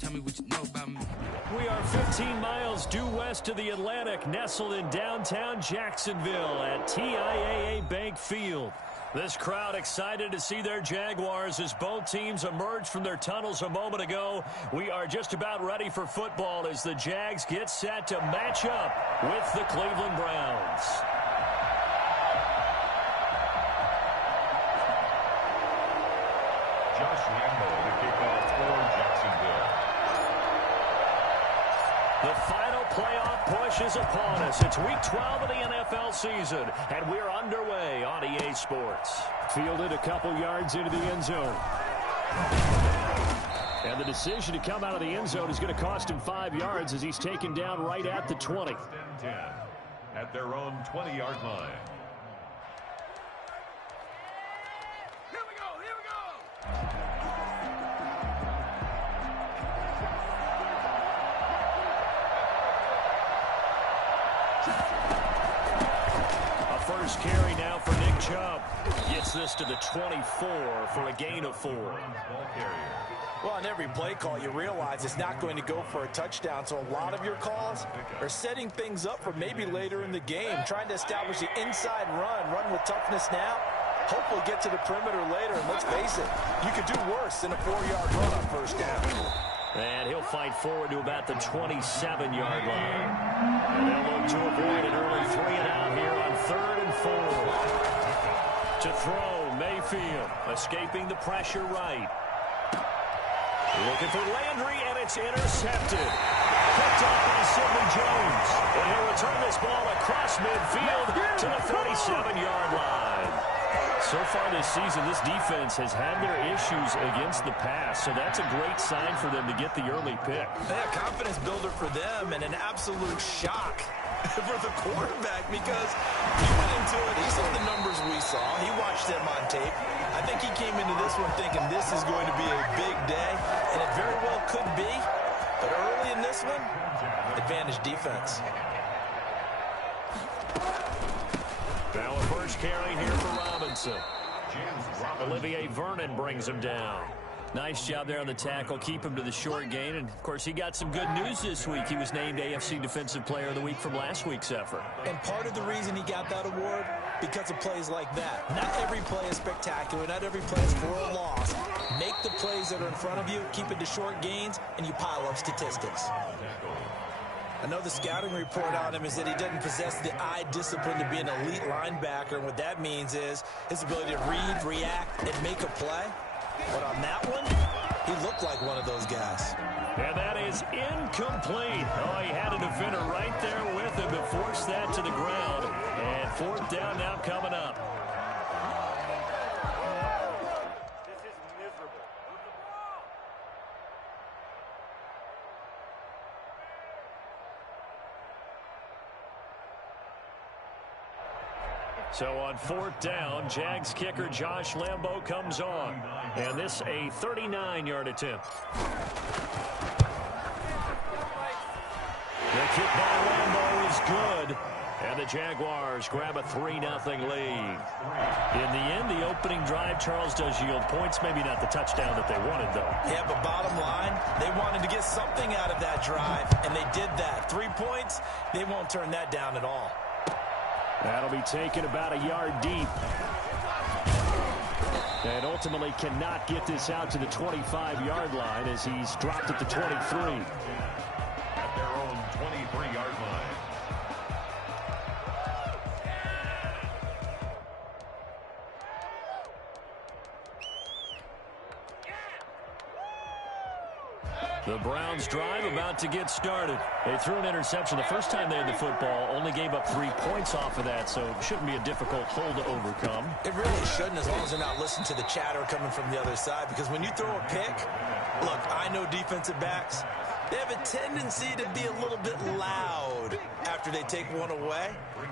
tell me what you know about me. We are 15 miles due west of the Atlantic, nestled in downtown Jacksonville at TIAA Bank Field. This crowd excited to see their Jaguars as both teams emerged from their tunnels a moment ago. We are just about ready for football as the Jags get set to match up with the Cleveland Browns. Josh Lambo to kick off for Jacksonville. The final playoff push is upon us. It's week 12 of the NFL season, and we're underway on EA Sports. Fielded a couple yards into the end zone. And the decision to come out of the end zone is going to cost him 5 yards as he's taken down right at the 20. At their own 20-yard line. First carry now for Nick Chubb. Gets this to the 24 for a gain of 4. Well, on every play call, you realize it's not going to go for a touchdown, so a lot of your calls are setting things up for maybe later in the game, trying to establish the inside run with toughness now, hopefully get to the perimeter later, and let's face it, you could do worse than a 4-yard run on first down. And he'll fight forward to about the 27-yard line. And they'll look to avoid an early 3-and-out here on 3rd and 4. To throw, Mayfield, escaping the pressure right. Looking for Landry, and it's intercepted. Picked up by Sidney Jones. And he'll return this ball across midfield to the 37-yard line. So far this season, this defense has had their issues against the pass, so that's a great sign for them to get the early pick. Yeah, confidence builder for them and an absolute shock for the quarterback because he went into it. He saw the numbers we saw. He watched them on tape. I think he came into this one thinking this is going to be a big day, and it very well could be. But early in this one, advantage defense. Now a first carry here for Robinson. Olivier Vernon brings him down. Nice job there on the tackle. Keep him to the short gain. And, of course, he got some good news this week. He was named AFC Defensive Player of the Week from last week's effort. And part of the reason he got that award, because of plays like that. Not every play is spectacular. Not every play is for a loss. Make the plays that are in front of you, keep it to short gains, and you pile up statistics. I know the scouting report on him is that he doesn't possess the eye discipline to be an elite linebacker, and what that means is his ability to read, react, and make a play. But on that one, he looked like one of those guys. And that is incomplete. Oh, he had a defender right there with him to force that to the ground. And 4th down now coming up. So on 4th down, Jags kicker Josh Lambo comes on. And this a 39-yard attempt. The kick by Lambo is good. And the Jaguars grab a 3-0 lead. In the end, the opening drive, Charles, does yield points. Maybe not the touchdown that they wanted, though. Yeah, but bottom line, they wanted to get something out of that drive, and they did that. 3 points, they won't turn that down at all. That'll be taken about a yard deep. And ultimately cannot get this out to the 25-yard line as he's dropped at the 23. At their own 23-yard line. The Browns drive about to get started. They threw an interception the first time they had the football, only gave up 3 points off of that, so it shouldn't be a difficult hole to overcome. It really shouldn't, as long as they're not listening to the chatter coming from the other side, because when you throw a pick, look, I know defensive backs, they have a tendency to be a little bit loud after they take one away,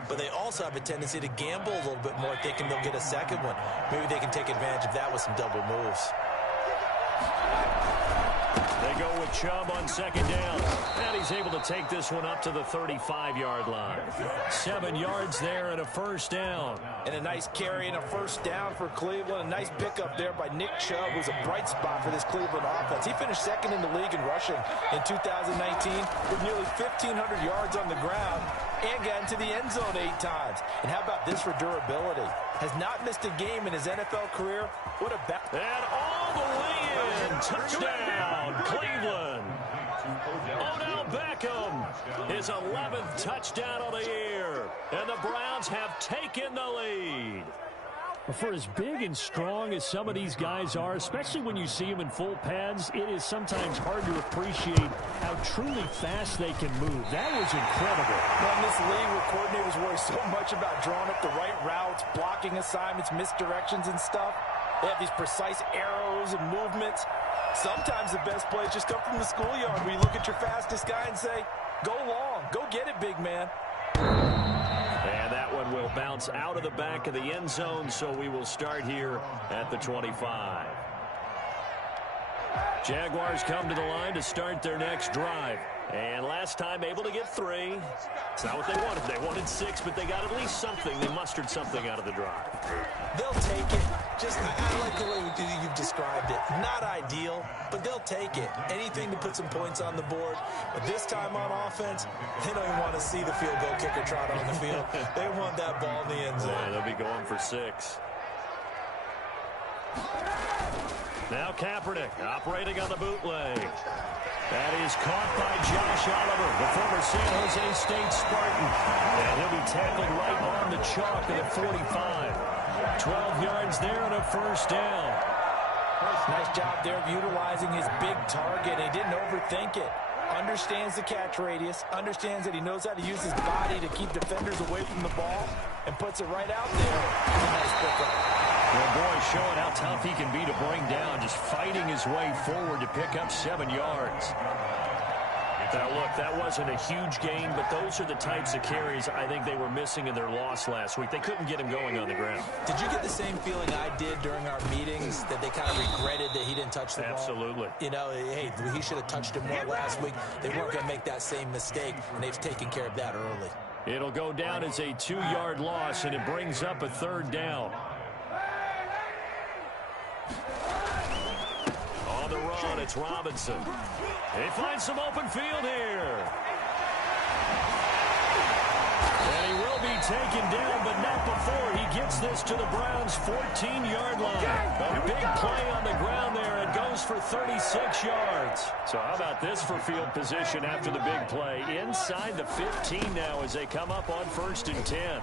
but they also have a tendency to gamble a little bit more thinking they'll get a second one. Maybe they can take advantage of that with some double moves. They They go with Chubb on second down. And he's able to take this one up to the 35-yard line. 7 yards there and a first down. And a nice carry and a first down for Cleveland. A nice pickup there by Nick Chubb, who's a bright spot for this Cleveland offense. He finished second in the league in rushing in 2019 with nearly 1,500 yards on the ground and got into the end zone 8 times. And how about this for durability? Has not missed a game in his NFL career. What a bat. And all the way in. Touchdown, Cleveland. Odell Beckham, his 11th touchdown of the year. And the Browns have taken the lead. For as big and strong as some of these guys are, especially when you see them in full pads, it is sometimes hard to appreciate how truly fast they can move. That was incredible. Well, in this league where coordinators worry so much about drawing up the right routes, blocking assignments, misdirections and stuff, they have these precise arrows and movements. Sometimes the best plays just come from the schoolyard where you look at your fastest guy and say, go long, go get it, big man. And that one will bounce out of the back of the end zone, so we will start here at the 25. Jaguars come to the line to start their next drive. And last time able to get 3. It's not what they wanted. They wanted 6, but they got at least something. They mustered something out of the drive. They'll take it. Just, I like the way you've described it. Not ideal, but they'll take it. Anything to put some points on the board. But this time on offense, they don't even want to see the field goal kicker trot on the field. They want that ball in the end zone. Yeah, they'll be going for 6. Now Kaepernick operating on the bootleg. That is caught by Josh Oliver, the former San Jose State Spartan. And he'll be tackled right on the chalk at 45. 12 yards there and a first down. Nice job there of utilizing his big target. He didn't overthink it. Understands the catch radius. Understands that he knows how to use his body to keep defenders away from the ball. And puts it right out there. Nice pickup. Well, boy, showing how tough he can be to bring down, just fighting his way forward to pick up 7 yards. Now, look, that wasn't a huge gain, but those are the types of carries I think they were missing in their loss last week. They couldn't get him going on the ground. Did you get the same feeling I did during our meetings, that they kind of regretted that he didn't touch the ball? Absolutely. You know, hey, he should have touched him more last week. They weren't going to make that same mistake, and they've taken care of that early. It'll go down as a 2-yard loss, and it brings up a 3rd down. On the run, it's Robinson. He finds some open field here. And he will be taken down, but not before he gets this to the Browns' 14-yard line. A big play on the ground there. It goes for 36 yards. So how about this for field position after the big play? Inside the 15 now as they come up on 1st and 10.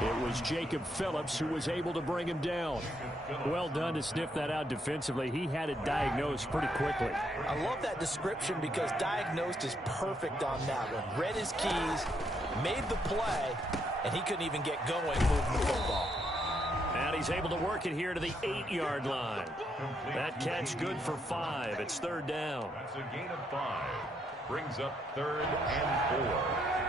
It was Jacob Phillips who was able to bring him down. Well done to sniff that out defensively. He had it diagnosed pretty quickly. I love that description because diagnosed is perfect on that one. Read his keys, made the play, and he couldn't even get going moving the football. And he's able to work it here to the 8-yard line. That catch good for 5. It's 3rd down. That's a gain of 5. Brings up 3rd and 4.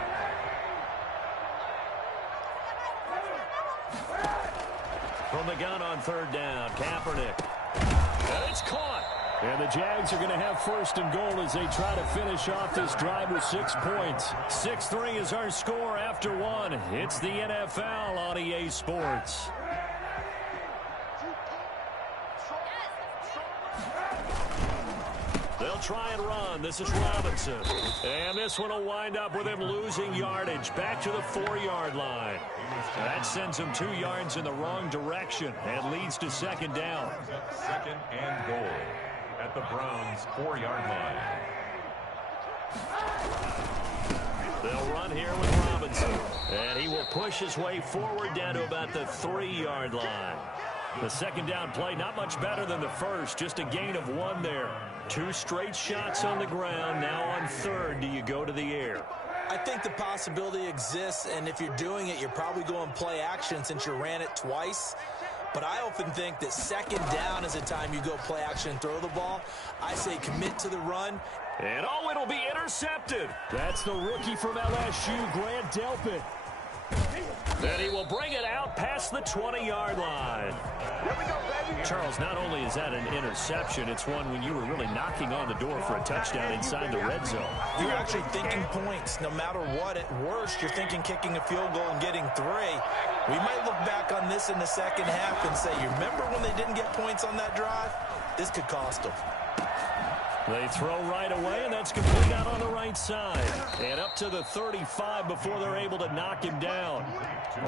From the gun on 3rd down, Kaepernick. And it's caught. And the Jags are going to have 1st and goal as they try to finish off this drive with 6 points. 6-3 is our score after 1. It's the NFL on EA Sports. They'll try and run. This is Robinson. And this one will wind up with him losing yardage. Back to the 4-yard line. That sends him 2 yards in the wrong direction and leads to 2nd down. 2nd and goal at the Browns' 4-yard line. They'll run here with Robinson. And he will push his way forward down to about the 3-yard line. The 2nd down play, not much better than the first. Just a gain of 1 there. 2 straight shots on the ground. Now on 3rd, do you go to the air? I think the possibility exists, and if you're doing it, you're probably going play action since you ran it twice. But I often think that 2nd down is the time you go play action and throw the ball. I say commit to the run. And oh, it'll be intercepted. That's the rookie from LSU, Grant Delpit. Then he will bring it out past the 20-yard line. Here we go, baby. Charles, not only is that an interception, it's one when you were really knocking on the door for a touchdown inside the red zone. You're actually thinking points. No matter what, at worst, you're thinking kicking a field goal and getting 3. We might look back on this in the second half and say, you remember when they didn't get points on that drive? This could cost them. They throw right away, and that's complete out on the right side. And up to the 35 before they're able to knock him down.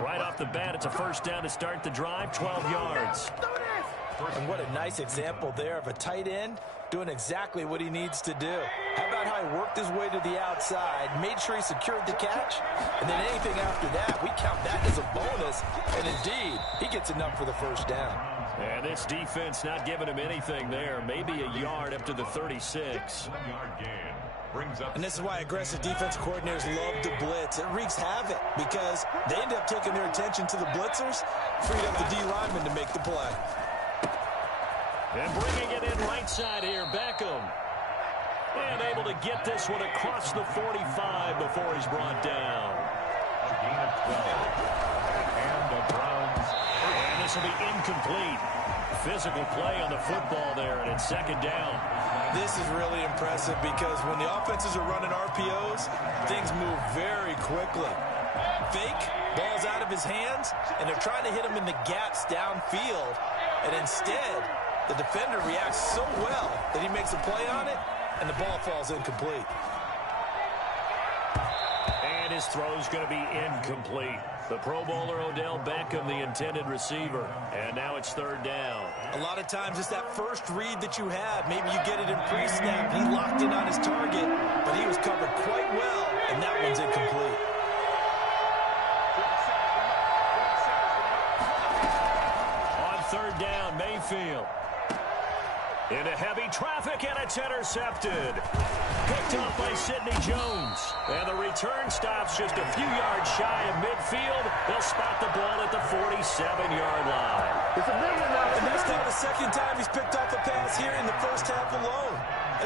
Right off the bat, it's a first down to start the drive, 12 yards. And what a nice example there of a tight end doing exactly what he needs to do. How about how he worked his way to the outside, made sure he secured the catch, and then anything after that, we count that as a bonus. And indeed, he gets enough for the first down. And this defense not giving him anything there. Maybe a yard up to the 36. And this is why aggressive defense coordinators love to blitz. It wreaks havoc because they end up taking their attention to the blitzers, freed up the D lineman to make the play. And bringing it in right side here, Beckham. And able to get this one across the 45 before he's brought down. A gain of 12. And the Browns. And this will be incomplete. Physical play on the football there, and it's second down. This is really impressive because when the offenses are running RPOs, things move very quickly. Fake, ball's out of his hands, and they're trying to hit him in the gaps downfield. And instead, the defender reacts so well that he makes a play on it, and the ball falls incomplete. And his throw's going to be incomplete. The Pro Bowler Odell Beckham, the intended receiver. And now it's third down. A lot of times it's that first read that you have. Maybe you get it in pre-snap. He locked in on his target, but he was covered quite well, and that one's incomplete. On third down, Mayfield. Into heavy traffic, and it's intercepted. Picked off by Sidney Jones. And the return stops just a few yards shy of midfield. They'll spot the ball at the 47-yard line. And that's now the second time he's picked off a pass here in the first half alone.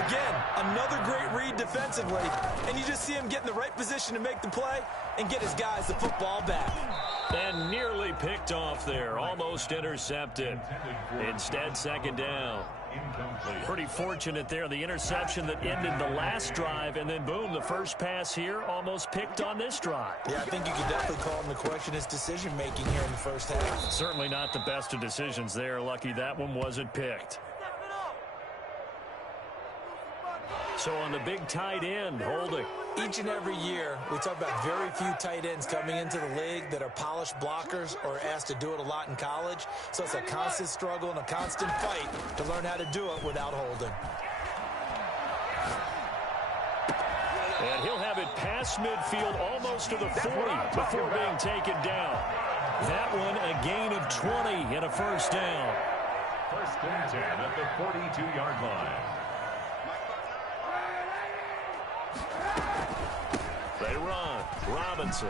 Again, another great read defensively. And you just see him get in the right position to make the play and get his guys the football back. And nearly picked off there. Almost intercepted. Instead, second down. Pretty fortunate there. The interception that ended the last drive, and then boom, the first pass here almost picked on this drive. Yeah, I think you could definitely call him to question his decision-making here in the first half. Certainly not the best of decisions there. Lucky that one wasn't picked. So on the big tight end, Holding. Each and every year, we talk about very few tight ends coming into the league that are polished blockers or asked to do it a lot in college. So it's a constant struggle and a constant fight to learn how to do it without Holding. And he'll have it past midfield almost to the 40 before being taken down. That one a gain of 20 and a first down. First and 10 at the 42-yard line. They run. Robinson.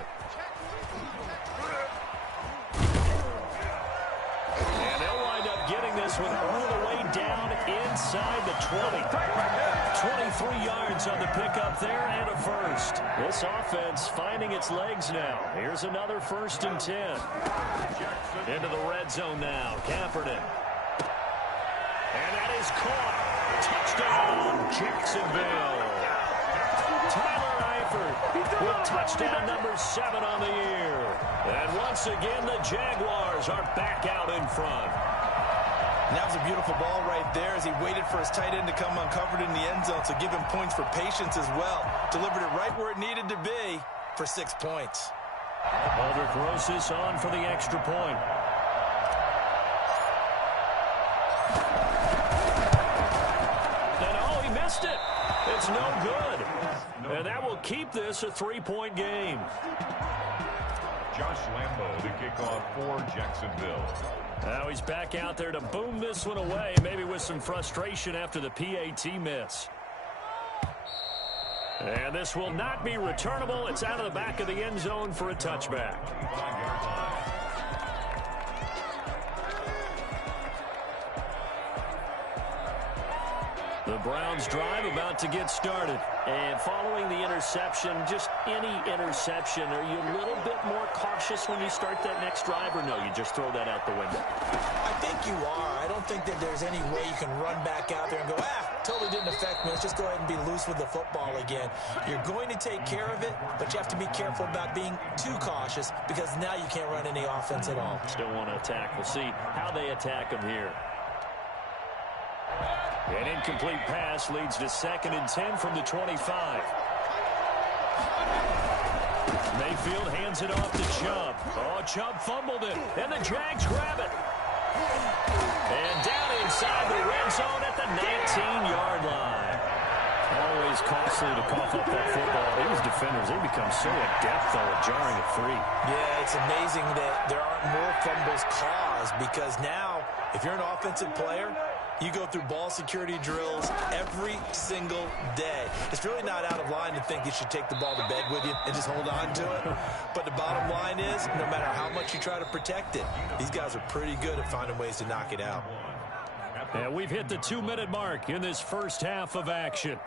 And they'll wind up getting this one all the way down inside the 20. 23 yards on the pickup there and a first. This offense finding its legs now. Here's another first and 10. Into the red zone now. Kaepernick. And that is caught. Touchdown, Jacksonville. Tyler Eifert with touchdown number 7 on the year. And once again, the Jaguars are back out in front. And that was a beautiful ball right there as he waited for his tight end to come uncovered in the end zone, so give him points for patience as well. Delivered it right where it needed to be for 6 points. Aldrich Rosas on for the extra point. And oh, he missed it. It's no good. And that will keep this a 3-point game. Josh Lambo to kick off for Jacksonville. Now he's back out there to boom this one away, maybe with some frustration after the PAT miss. And this will not be returnable. It's out of the back of the end zone for a touchback. 5-yard line. The Browns drive about to get started. And following the interception, just any interception, are you a little bit more cautious when you start that next drive, or no, you just throw that out the window? I think you are. I don't think that there's any way you can run back out there and go, totally didn't affect me. Let's just go ahead and be loose with the football again. You're going to take care of it, but you have to be careful about being too cautious because now you can't run any offense at all. Still want to attack. We'll see how they attack them here. An incomplete pass leads to 2nd and 10 from the 25. Mayfield hands it off to Chubb. Oh, Chubb fumbled it, and the Jags grab it. And down inside the red zone at the 19-yard line. Always costly to cough up that football. These defenders, they become so adept, though, at jarring it free. Yeah, it's amazing that there aren't more fumbles caused because now, if you're an offensive player, you go through ball security drills every single day. It's really not out of line to think you should take the ball to bed with you and just hold on to it. But the bottom line is, no matter how much you try to protect it, these guys are pretty good at finding ways to knock it out. And we've hit the 2-minute mark in this first half of action.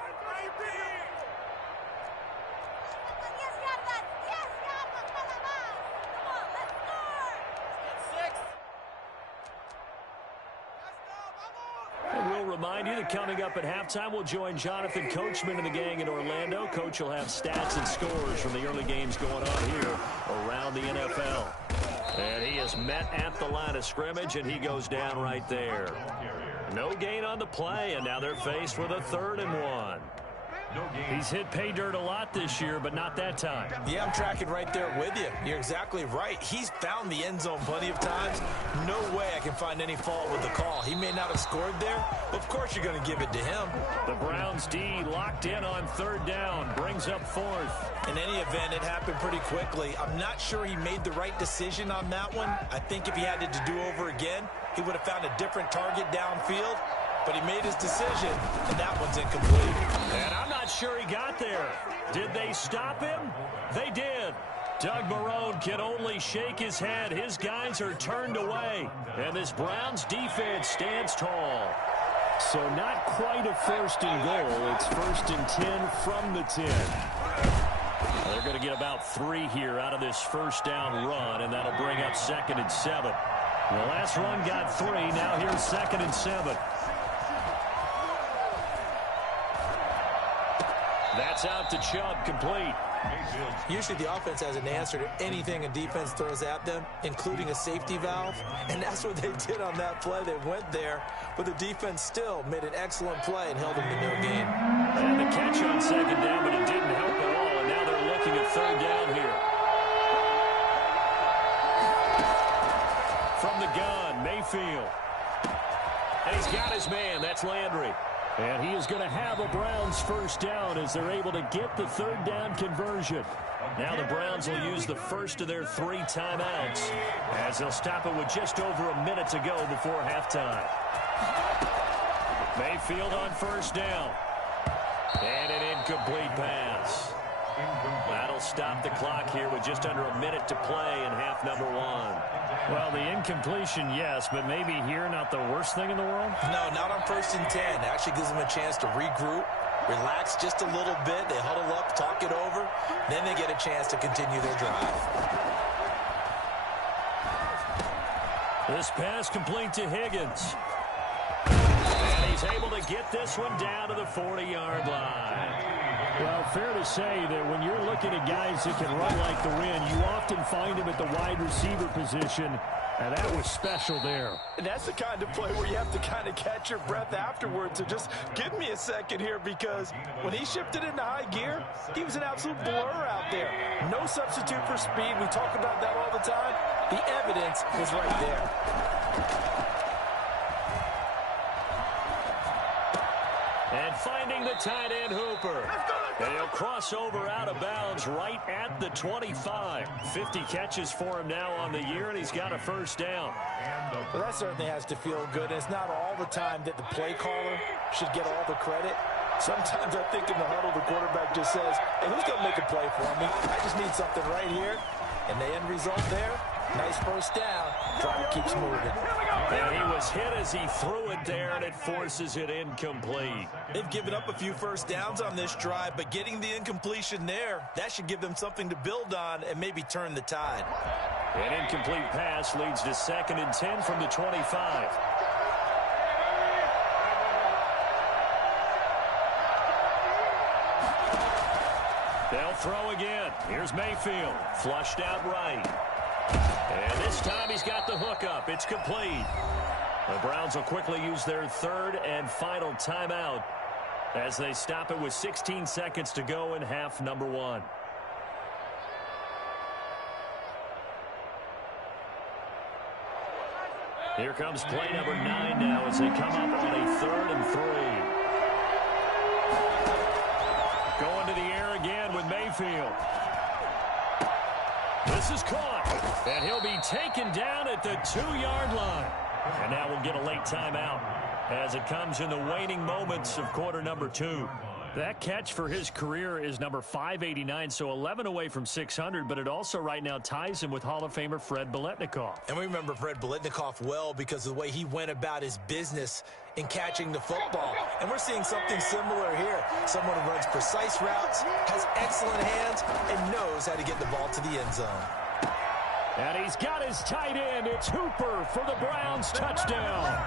Remind you that coming up at halftime, we'll join Jonathan Coachman and the gang in Orlando. Coach will have stats and scores from the early games going on here around the NFL. And he is met at the line of scrimmage, and he goes down right there. No gain on the play, and now they're faced with a 3rd and 1. He's hit pay dirt a lot this year, but not that time. Yeah, I'm tracking right there with you. You're exactly right. He's found the end zone plenty of times. No way I can find any fault with the call. He may not have scored there, but of course you're going to give it to him. The Browns D locked in on 3rd down, brings up 4th. In any event, it happened pretty quickly. I'm not sure he made the right decision on that one. I think if he had to do over again, he would have found a different target downfield. But he made his decision, and that one's incomplete. And I'm not sure he got there. Did they stop him? They did. Doug Marrone can only shake his head. His guys are turned away. And this Browns defense stands tall. So not quite a 1st and goal. It's 1st and 10 from the 10. They're going to get about 3 here out of this 1st down run, and that'll bring up 2nd and 7. The last run got 3. Now here's 2nd and 7. That's out to Chubb, complete. Usually the offense has an answer to anything a defense throws at them, including a safety valve. And that's what they did on that play. They went there, but the defense still made an excellent play and held them to no gain. And the catch on 2nd down, but it didn't help at all. And now they're looking at 3rd down here. From the gun, Mayfield. And he's got his man. That's Landry. And he is going to have a Browns 1st down as they're able to get the 3rd down conversion. Now the Browns will use the first of their 3 timeouts as they'll stop it with just over a minute to go before halftime. Mayfield on 1st down. And an incomplete pass. That'll stop the clock here with just under a minute to play in half number 1. Well, the incompletion, yes, but maybe here not the worst thing in the world? No, not on 1st and 10. It actually gives them a chance to regroup, relax just a little bit. They huddle up, talk it over. Then they get a chance to continue their drive. This pass complete to Higgins. And he's able to get this one down to the 40-yard line. Well, fair to say that when you're looking at guys that can run like the wind, you often find them at the wide receiver position, and that was special there. And that's the kind of play where you have to kind of catch your breath afterwards. So just give me a second here, because when he shifted into high gear, he was an absolute blur out there. No substitute for speed. We talk about that all the time. The evidence was right there. And finding the tight end, Hooper. And he'll cross over out of bounds right at the 25. 50 catches for him now on the year, and he's got a 1st down. Well, that certainly has to feel good. And it's not all the time that the play caller should get all the credit. Sometimes I think in the huddle, the quarterback just says, hey, who's going to make a play for me? I just need something right here. And the end result there, nice 1st down. Drive keeps moving. And he was hit as he threw it there, and it forces it incomplete. They've given up a few first downs on this drive, but getting the incompletion there, that should give them something to build on and maybe turn the tide. An incomplete pass leads to 2nd and 10 from the 25. They'll throw again. Here's Mayfield. Flushed out right. And this time he's got the hook up. It's complete. The Browns will quickly use their 3rd and final timeout as they stop it with 16 seconds to go in half number 1. Here comes play number 9 now as they come up on a 3rd and 3. Going to the air again with Mayfield. This is caught, and he'll be taken down at the 2-yard line. And now we'll get a late timeout as it comes in the waning moments of quarter number 2. That catch for his career is number 589, so 11 away from 600, but it also right now ties him with Hall of Famer Fred Biletnikoff. And we remember Fred Biletnikoff well because of the way he went about his business in catching the football. And we're seeing something similar here. Someone who runs precise routes, has excellent hands, and knows how to get the ball to the end zone. And he's got his tight end. It's Hooper for the Browns touchdown.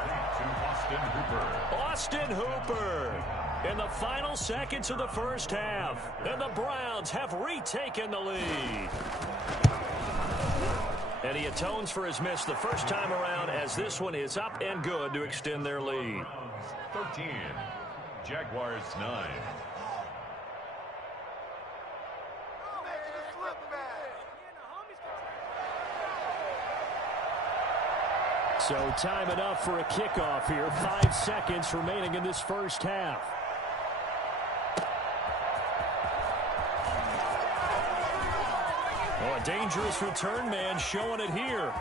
Austin Hooper in the final seconds of the first half. And the Browns have retaken the lead. And he atones for his miss the first time around as this one is up and good to extend their lead. 13, Jaguars 9. So time enough for a kickoff here. 5 seconds remaining in this first half. Oh, a dangerous return man showing it here.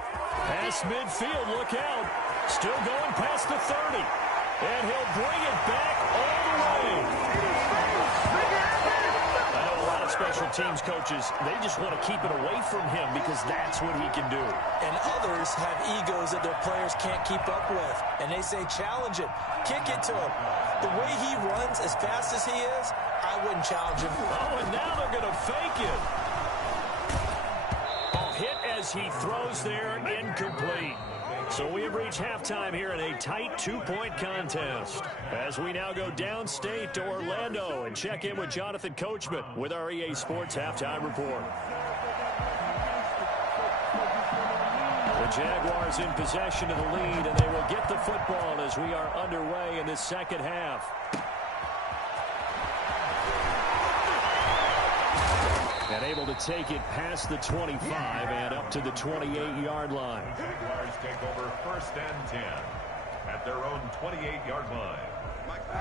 Past midfield, look out. Still going past the 30. And he'll bring it back all the way. I know a lot of special teams coaches, they just want to keep it away from him because that's what he can do. And others have egos that their players can't keep up with. And they say, challenge him. Kick it to him. The way he runs as fast as he is, I wouldn't challenge him. Oh, and now they're going to fake it. Hit as he throws there, incomplete. So we have reached halftime here in a tight 2-point contest. As we now go downstate to Orlando and check in with Jonathan Coachman with our EA Sports Halftime Report. The Jaguars in possession of the lead, and they will get the football as we are underway in the second half. And able to take it past the 25 and up to the 28-yard line. Jaguars take over 1st and 10 at their own 28-yard line.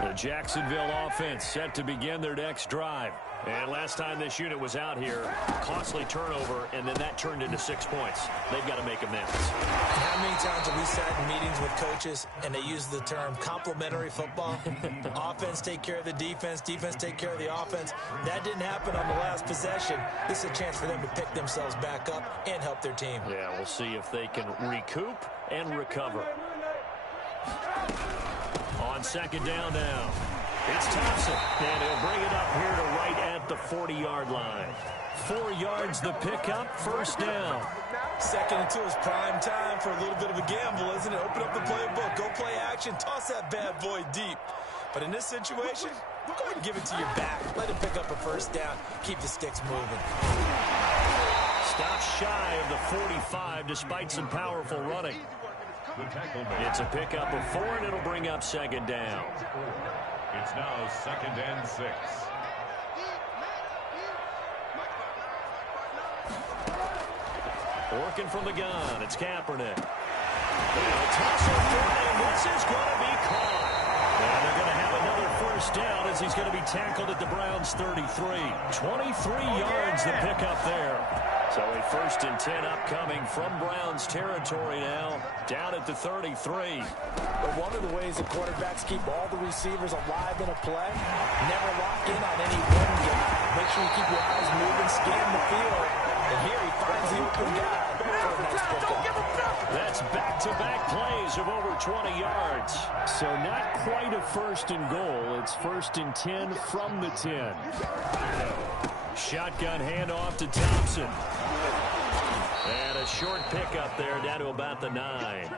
The Jacksonville offense set to begin their next drive. And last time this unit was out here, costly turnover, and then that turned into 6 points. They've got to make amends. How many times have we sat in meetings with coaches and they use the term complementary football? Offense take care of the defense, defense take care of the offense. That didn't happen on the last possession. This is a chance for them to pick themselves back up and help their team. Yeah, we'll see if they can recoup and recover. On 2nd down now. It's Thompson, and he'll bring it up here to right at the 40-yard line. 4 yards the pickup, 1st down. 2nd and 2 is prime time for a little bit of a gamble, isn't it? Open up the playbook, go play action, toss that bad boy deep. But in this situation, go ahead and give it to your back. Let him pick up a 1st down, keep the sticks moving. Stop shy of the 45 despite some powerful running. It's a pickup of 4, and it'll bring up 2nd down. It's now 2nd and 6. Working from the gun, it's Kaepernick. Tussle for him. This is going to be caught. And they're going to have another 1st down as he's going to be tackled at the Browns' 33. 23 yards the pickup there. So a 1st and 10 upcoming from Browns territory now, down at the 33. But one of the ways that quarterbacks keep all the receivers alive in a play, never lock in on any one guy. Make sure you keep your eyes moving, scan the field. And here he finds the open guy for a nice pickup. That's back-to-back plays of over 20 yards. So not quite a first and goal. It's first and 10 from the 10. Shotgun handoff to Thompson. And a short pickup there down to about the 9.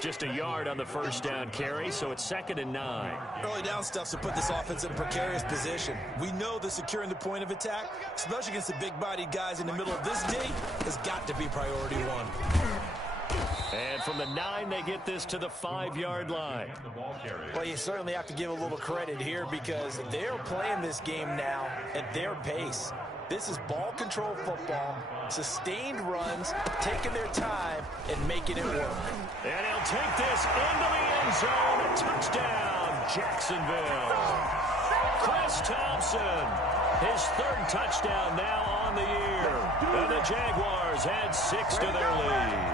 Just a yard on the first down carry, so it's 2nd and 9. Early down stuff to put this offense in a precarious position. We know that securing the point of attack, especially against the big-bodied guys in the middle of this D, has got to be priority one. And from the 9, they get this to the 5-yard line. Well, you certainly have to give a little credit here because they're playing this game now at their pace. This is ball control football, sustained runs, taking their time, and making it work. And he'll take this into the end zone. Touchdown, Jacksonville. Chris Thompson, his 3rd touchdown now on the year. And the Jaguars add 6 to their lead.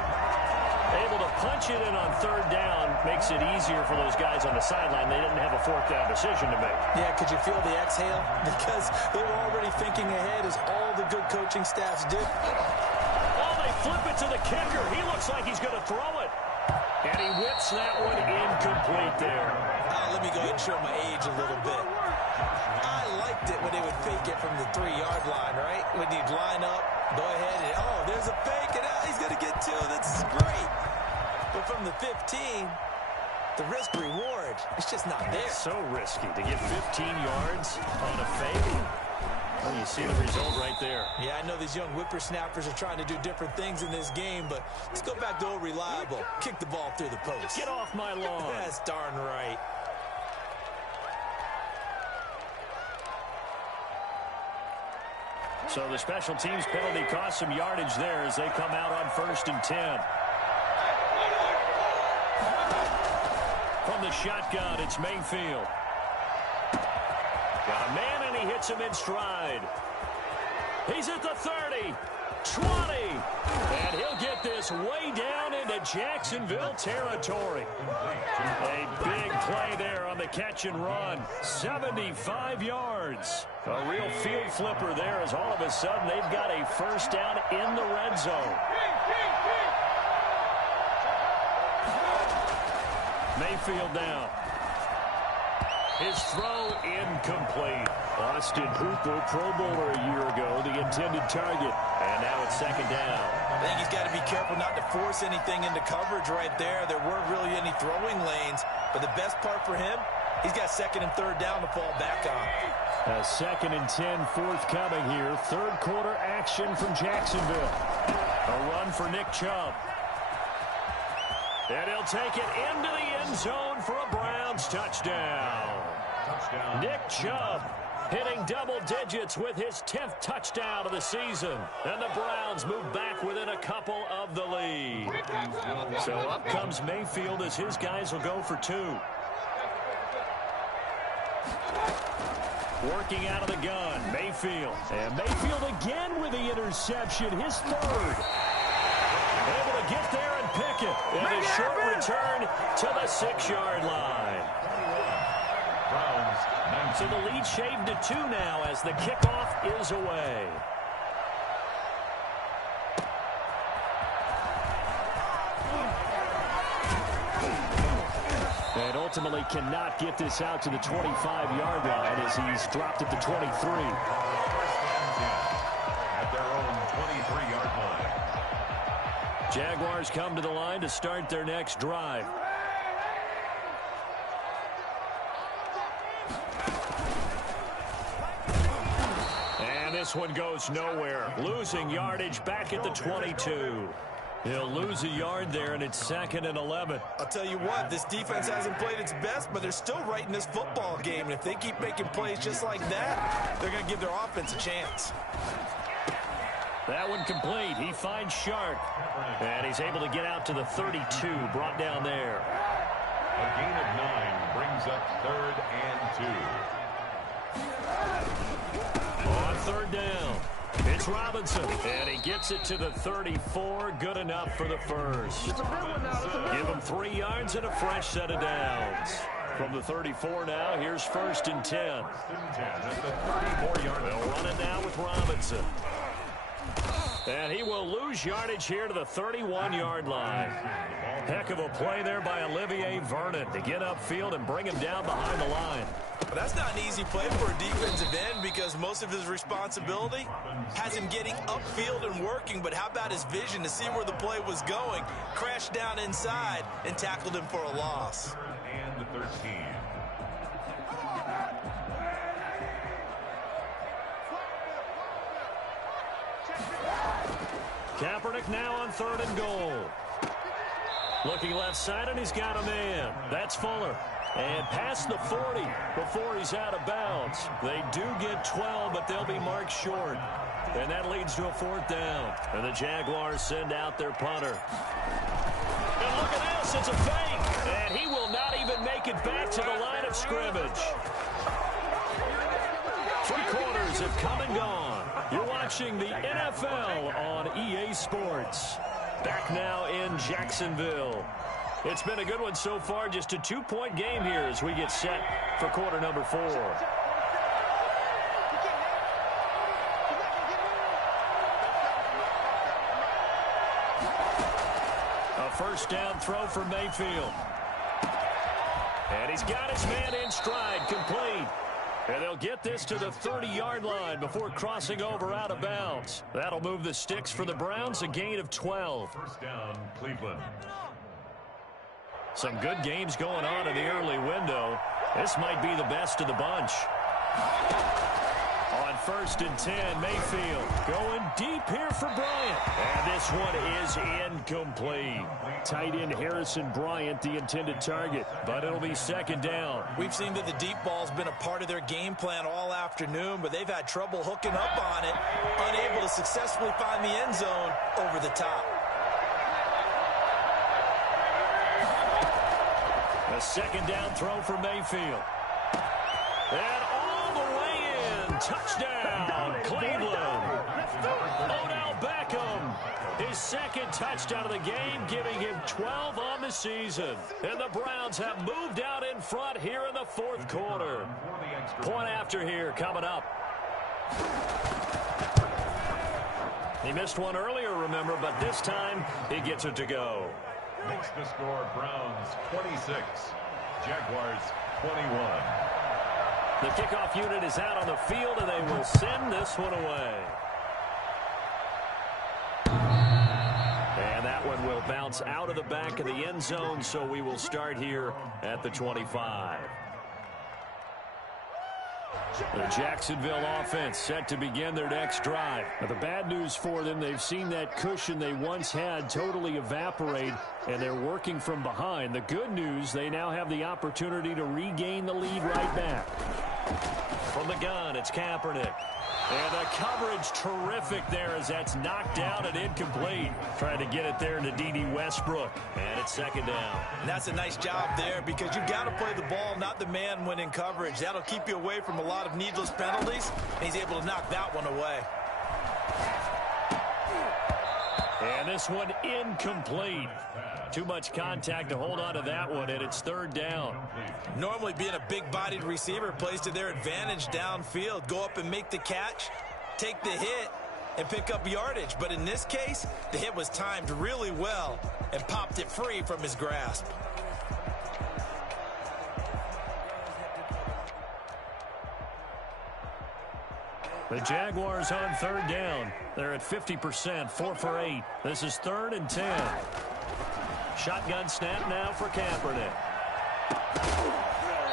Able to punch it in on 3rd down makes it easier for those guys on the sideline. They didn't have a 4th down decision to make. Yeah, could you feel the exhale? Because they were already thinking ahead as all the good coaching staffs did. Oh, they flip it to the kicker. He looks like he's going to throw it. And he whips that one incomplete there. Let me go ahead and show my age a little bit. I liked it when they would fake it from the 3-yard line, right? When you'd line up, go ahead and, oh, there's a fake, and he's going to get 2. That's great. But from the 15, the risk-reward, it's just not there. So risky to get 15 yards on a fake. Well, you see the result right there. Yeah, I know these young whippersnappers are trying to do different things in this game, but let's go back to old reliable. Kick the ball through the post. Get off my lawn. That's darn right. So the special teams penalty cost some yardage there as they come out on 1st and 10. From the shotgun, it's Mayfield. Got a man, and he hits him in stride. He's at the 30, 20, and he'll get this way down into Jacksonville territory. A big play there on the catch and run. 75 yards. A real field flipper there as all of a sudden they've got a 1st down in the red zone. Mayfield down. His throw incomplete. Austin Hooper, Pro Bowler a year ago, the intended target. And now it's 2nd down. I think he's got to be careful not to force anything into coverage right there. There weren't really any throwing lanes. But the best part for him, he's got 2nd and 3rd down to fall back on. A 2nd and 10 forthcoming here. 3rd quarter action from Jacksonville. A run for Nick Chubb. And he'll take it into the end zone for a Browns touchdown. Nick Chubb hitting double digits with his 10th touchdown of the season. And the Browns move back within a couple of the lead. So up comes Mayfield as his guys will go for 2. Working out of the gun, Mayfield. And Mayfield again with the interception, his 3rd. Able to get there and pick it. And a short return to the 6-yard line. So the lead shaved to 2 now as the kickoff is away. And ultimately cannot get this out to the 25-yard line as he's dropped at the 23. At their own 23-yard line. Jaguars come to the line to start their next drive. And this one goes nowhere. Losing yardage back at the 22. He'll lose a yard there, and it's 2nd and 11. I'll tell you what, this defense hasn't played its best, but they're still right in this football game. And if they keep making plays just like that, they're going to give their offense a chance. That one complete. He finds Shark. And he's able to get out to the 32, brought down there. A gain of 9 brings up 3rd and 2. On 3rd down, it's Robinson. And he gets it to the 34. Good enough for the first. Give him 3 yards and a fresh set of downs. From the 34 now, here's 1st and 10. At the 34-yard line. They'll run it now with Robinson. And he will lose yardage here to the 31-yard line. Heck of a play there by Olivier Vernon to get upfield and bring him down behind the line. Well, that's not an easy play for a defensive end because most of his responsibility has him getting upfield and working, but how about his vision to see where the play was going, crashed down inside, and tackled him for a loss. And 13. Kaepernick now on 3rd and goal. Looking left side, and he's got a man. That's Fuller. And past the 40 before he's out of bounds. They do get 12, but they'll be marked short. And that leads to a 4th down. And the Jaguars send out their punter. And look at this. It's a fake. And he will not even make it back to the line of scrimmage. 3 quarters have come and gone. You're watching the NFL on EA Sports. Back now in Jacksonville. It's been a good one so far. Just a 2-point game here as we get set for quarter number 4. A 1st down throw for Mayfield. And he's got his man in stride, complete. And they'll get this to the 30-yard line before crossing over out of bounds. That'll move the sticks for the Browns, a gain of 12. 1st down, Cleveland. Some good games going on in the early window. This might be the best of the bunch. On 1st and 10, Mayfield going deep here for Bryant. And this one is incomplete. Tight end Harrison Bryant, the intended target, but it'll be 2nd down. We've seen that the deep ball's been a part of their game plan all afternoon, but they've had trouble hooking up on it, unable to successfully find the end zone over the top. A 2nd down throw for Mayfield. And all the way in. Touchdown, Cleveland. Odell Beckham. His 2nd touchdown of the game, giving him 12 on the season. And the Browns have moved out in front here in the 4th quarter. Point after here coming up. He missed one earlier, remember, but this time he gets it to go. Makes the score Browns 26, Jaguars 21. The kickoff unit is out on the field, and they will send this one away. And that one will bounce out of the back of the end zone, so we will start here at the 25. The Jacksonville offense set to begin their next drive. Now, the bad news for them, they've seen that cushion they once had totally evaporate, and they're working from behind. The good news, they now have the opportunity to regain the lead right back. From the gun, it's Kaepernick. And the coverage terrific there as that's knocked down and incomplete. Trying to get it there to D.D. Westbrook. And it's 2nd down. And that's a nice job there because you've got to play the ball, not the man when in coverage. That'll keep you away from a lot of needless penalties, and he's able to knock that one away. And this one incomplete. Too much contact to hold on to that one, and it's 3rd down. Normally being a big-bodied receiver plays to their advantage downfield. Go up and make the catch, take the hit, and pick up yardage. But in this case, the hit was timed really well and popped it free from his grasp. The Jaguars on 3rd down. They're at 50%, 4 for 8. This is 3rd and 10. Shotgun snap now for Kaepernick.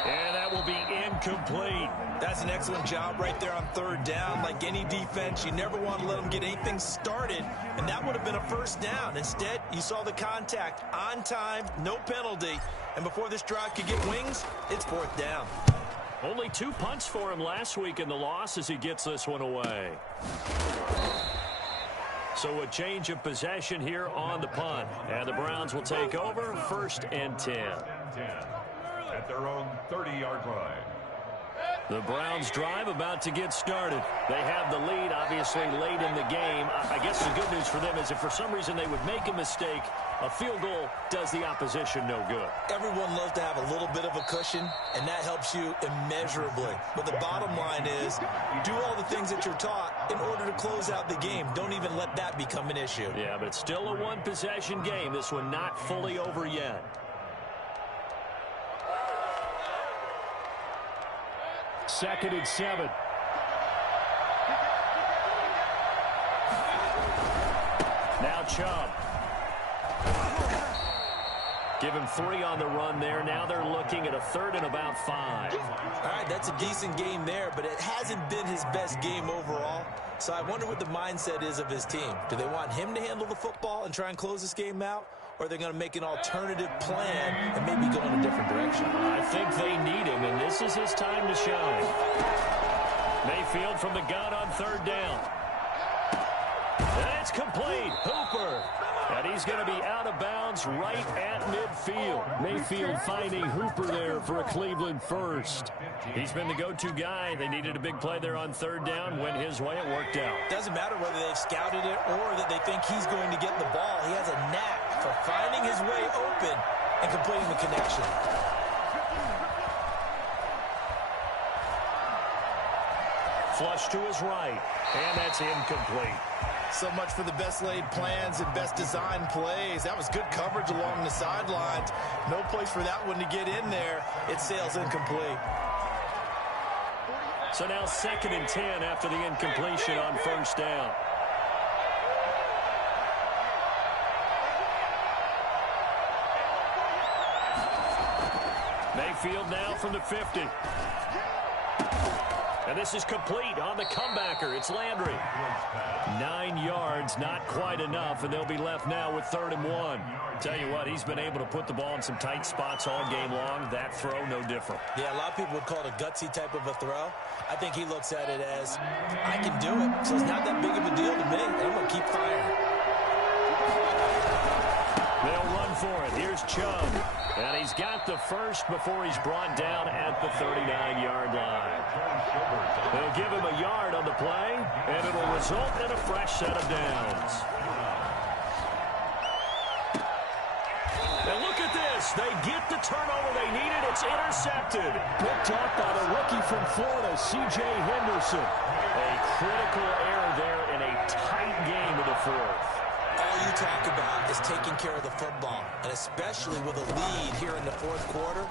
And that will be incomplete. That's an excellent job right there on 3rd down. Like any defense, you never want to let them get anything started, and that would have been a 1st down. Instead, you saw the contact on time, no penalty, and before this drive could get wings, it's 4th down. Only 2 punts for him last week in the loss as he gets this one away. So a change of possession here on the punt. And the Browns will take over 1st and 10. At their own 30-yard line. The Browns drive about to get started. They have the lead, obviously, late in the game. I guess the good news for them is if for some reason they would make a mistake, a field goal does the opposition no good. Everyone loves to have a little bit of a cushion, and that helps you immeasurably. But the bottom line is, do all the things that you're taught in order to close out the game. Don't even let that become an issue. Yeah, but it's still a one-possession game. This one not fully over yet. Second and 7. Now Chubb. Give him 3 on the run there. Now they're looking at a 3rd and about 5. All right, that's a decent game there, but it hasn't been his best game overall. So I wonder what the mindset is of his team. Do they want him to handle the football and try and close this game out? Or are they going to make an alternative plan and maybe go in a different direction? I think they need him, and this is his time to shine. Mayfield from the gun on 3rd down. And it's complete. Hooper. And he's going to be out of bounds right at midfield. Mayfield finding Hooper there for a Cleveland first. He's been the go-to guy. They needed a big play there on 3rd down. Went his way. It worked out. Doesn't matter whether they've scouted it or that they think he's going to get the ball. He has a knack for finding his way open and completing the connection. Flush to his right. And that's incomplete. So much for the best laid plans and best designed plays. That was good coverage along the sidelines. No place for that one to get in there. It sails incomplete. So now 2nd and 10 after the incompletion on 1st down. Mayfield now from the 50. And this is complete on the comebacker. It's Landry. 9 yards, not quite enough, and they'll be left now with 3rd and 1. Tell you what, he's been able to put the ball in some tight spots all game long. That throw, no different. Yeah, a lot of people would call it a gutsy type of a throw. I think he looks at it as, I can do it, so it's not that big of a deal to me, and I'm going to keep firing. They'll run for it. Here's Chubb. And he's got the first before he's brought down at the 39-yard line. They'll give him a yard on the play, and it'll result in a fresh set of downs. And look at this. They get the turnover they needed. It's intercepted. Picked up by the rookie from Florida, C.J. Henderson. A critical error there in a tight game in the 4th. All you talk about is taking care of the football, and especially with a lead here in the 4th quarter,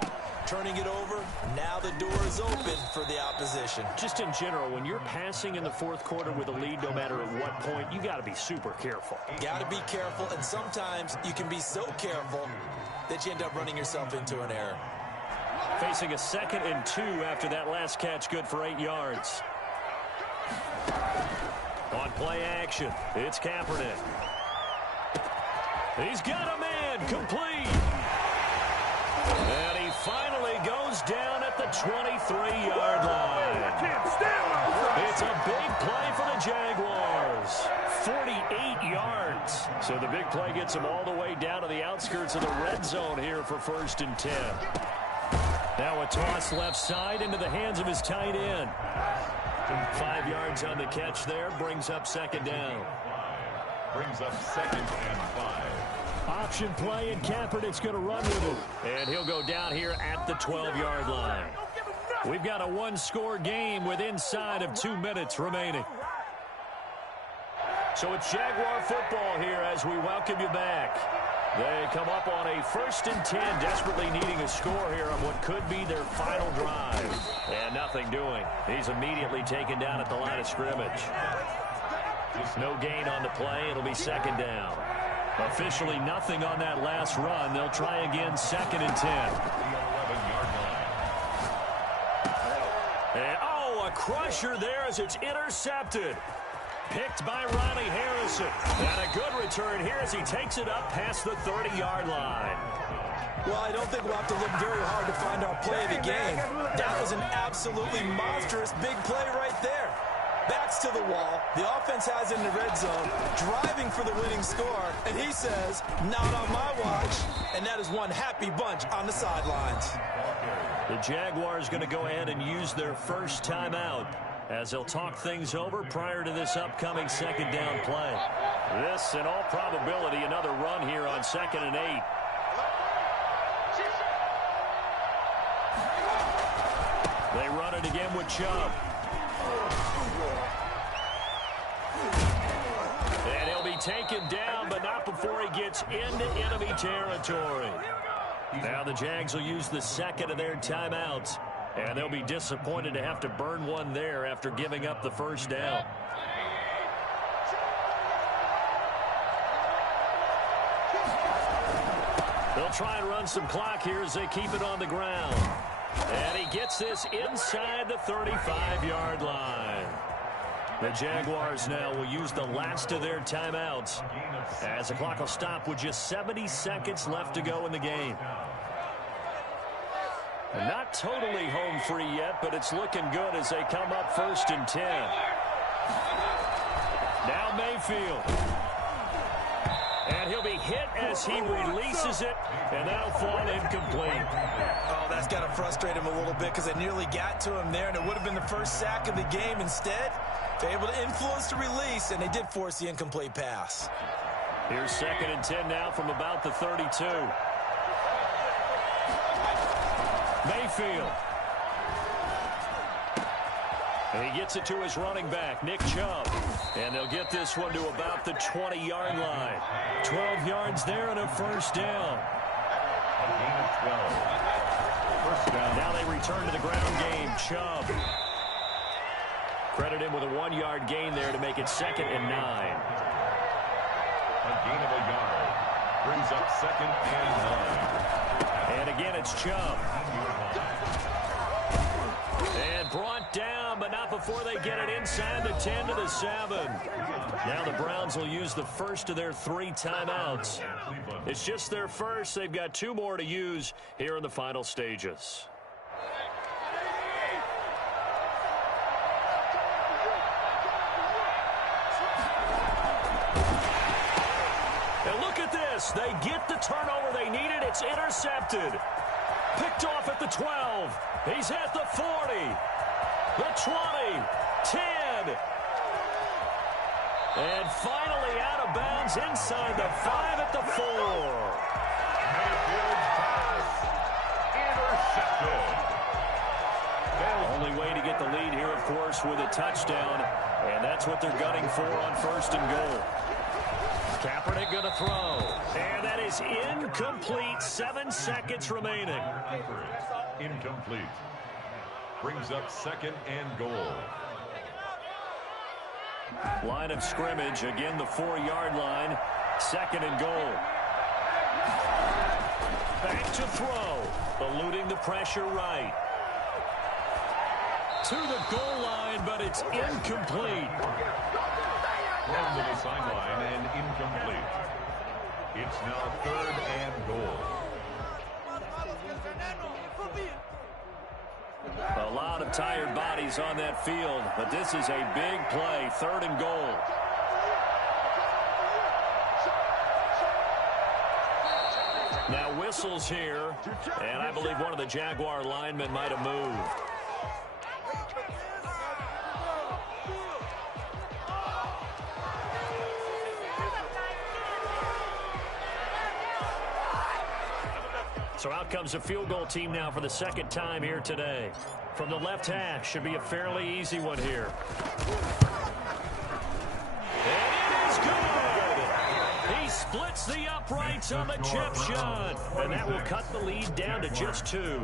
turning it over, now the door is open for the opposition. Just in general, when you're passing in the 4th quarter with a lead, no matter at what point, you got to be super careful. Got to be careful, and sometimes you can be so careful that you end up running yourself into an error. Facing a 2nd and 2 after that last catch, good for 8 yards. On play action, it's Kaepernick. He's got a man, complete. And he finally goes down at the 23-yard line. It's a big play for the Jaguars. 48 yards. So the big play gets him all the way down to the outskirts of the red zone here for 1st and 10. Now a toss left side into the hands of his tight end. 5 yards on the catch there, brings up 2nd down. Brings up 2nd and 5. Option play, and Kaepernick's going to run with it. And he'll go down here at the 12-yard line. We've got a one-score game with inside of 2 minutes remaining. So it's Jaguar football here as we welcome you back. They come up on a 1st and 10, desperately needing a score here on what could be their final drive. And nothing doing. He's immediately taken down at the line of scrimmage. No gain on the play. It'll be 2nd down. Officially nothing on that last run. They'll try again, 2nd and 10. And, oh, a crusher there as it's intercepted. Picked by Riley Harrison. And a good return here as he takes it up past the 30-yard line. Well, I don't think we'll have to look very hard to find our play of the game. That was an absolutely monstrous big play right there. Backs to the wall. The offense has it in the red zone, driving for the winning score. And he says, not on my watch. And that is one happy bunch on the sidelines. The Jaguars going to go ahead and use their first timeout as they'll talk things over prior to this upcoming second down play. This, in all probability, another run here on 2nd and 8. They run it again with Chubb. And he'll be taken down, but not before he gets into enemy territory. Now the Jags will use the second of their timeouts, and they'll be disappointed to have to burn one there after giving up the first down. They'll try and run some clock here as they keep it on the ground. And he gets this inside the 35-yard line. The Jaguars now will use the last of their timeouts as the clock will stop with just 70 seconds left to go in the game. Not totally home free yet, but it's looking good as they come up 1st and 10. Now Mayfield. And he'll be hit as he releases it, and that'll fall incomplete. Oh, that's got to frustrate him a little bit because they nearly got to him there, and it would have been the first sack of the game. Instead, they're able to influence the release, and they did force the incomplete pass. Here's 2nd and 10 now from about the 32. Mayfield. And he gets it to his running back, Nick Chubb. And they'll get this one to about the 20-yard line. 12 yards there and a first down. First down. Now they return to the ground game. Chubb. Credit him with a 1-yard gain there to make it 2nd and 9. A gain of a yard. Brings up 2nd and 9. And again, it's Chubb. And brought down, but not before they get it inside the 10 to the 7. Now the Browns will use the first of their 3 timeouts. It's just their first. They've got 2 more to use here in the final stages. And look at this. They get the turnover they needed. It's intercepted. Picked off at the 12. He's at the 40. The 20. 10. And finally out of bounds inside the 5 at the 4. Mayfield's pass intercepted. Only way to get the lead here, of course, with a touchdown. And that's what they're gunning for on 1st and goal. Kaepernick going to throw. And that is incomplete. 7 seconds remaining. Incomplete. Brings up 2nd and goal. Line of scrimmage. Again, the 4-yard line. 2nd and goal. Back to throw. Eluding the pressure right. To the goal line, but it's incomplete. Run to the sideline and incomplete. It's now 3rd and goal. A lot of tired bodies on that field, but this is a big play. 3rd and goal. Now whistles here, and I believe one of the Jaguar linemen might have moved. So out comes a field goal team now for the 2nd time here today. From the left hash, should be a fairly easy one here. And it is good! He splits the uprights on the chip shot. And that will cut the lead down to just 2.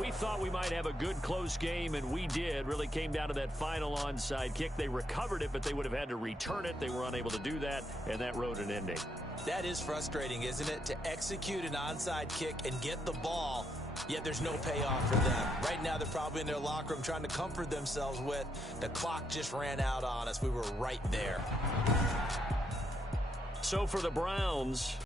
We thought we might have a good close game, and we did. Really came down to that final onside kick. They recovered it, but they would have had to return it. They were unable to do that, and that wrote an ending. That is frustrating, isn't it? To execute an onside kick and get the ball, yet there's no payoff for them. Right now, they're probably in their locker room trying to comfort themselves with, the clock just ran out on us. We were right there. So for the Browns,